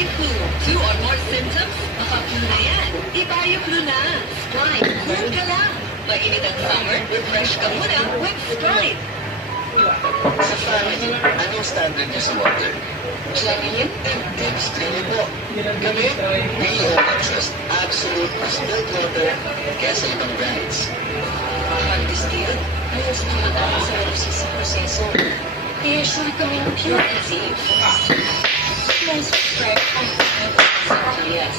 Spray flu. Two or more symptoms? Baka flu na yan. Ibayo flu na. Sprite. Cool ka lang. Mainit ang summer, refresh ka muna with Sprite. Sa family, anong standard niyo sa water? Clean? Extreme po. Kami, we only trust absolute distilled water kesa ibang brands. Pag distilled, may mas mataas sa proseso. Kaya sure kaming pure and safe. Most fresh and Yes.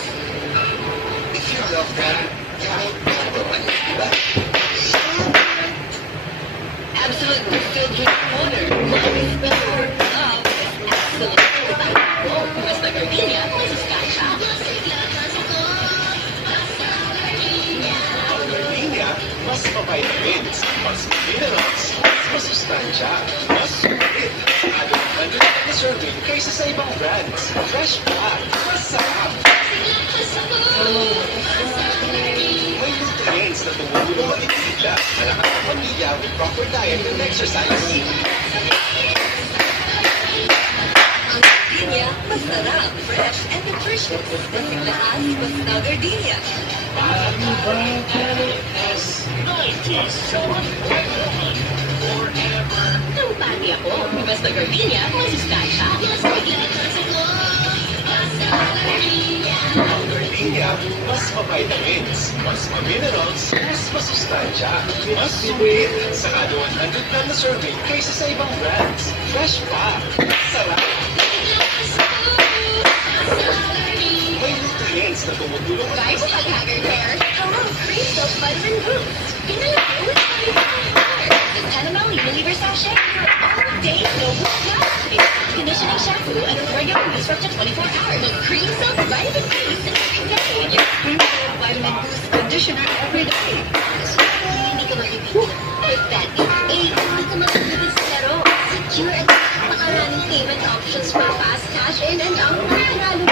If you love them, you won't bother when you diba? Absolute distilled drinking water. Love is better. Love is absolute. Oh, basta gardenia, may sustansya. Ang Gardenia, mas ma-vitamins, mas minerals, mas masustansya, mas sulit. Ano ang serving kaysa sa ibang brands. Fresh pa, masarap. May nutrients na tumutulong mag-ibigla sa lahat ng pamilya with proper diet and exercise. Ang gardenia, masarap, fresh, and nutritious. Kasing lahat, basta gardenia. Nung pati ako, basta gardenia, may sustansya. Ang Gardenia, mas ma-vitamins, mas ma-minerals, mas masustansya, mas sulit. Saka 100 gram na serving kaysa sa ibang brands. Fresh pa, sarap. May nutrients na tumutulong Guys, pag-haggard hair, hello, Cream Soap Vitamin Boost. Pinalaki with 25 hours. The 10 ml Unilever sachet shampoo and regular for up to 24 hours. Cream Soap Vitamin Boost every day. Your cream soap vitamin boost conditioner every day. Hindi ka makipigil. With that, eh, hindi ka makipigil sa. Secure at napakaraming payment options for fast cash in and out.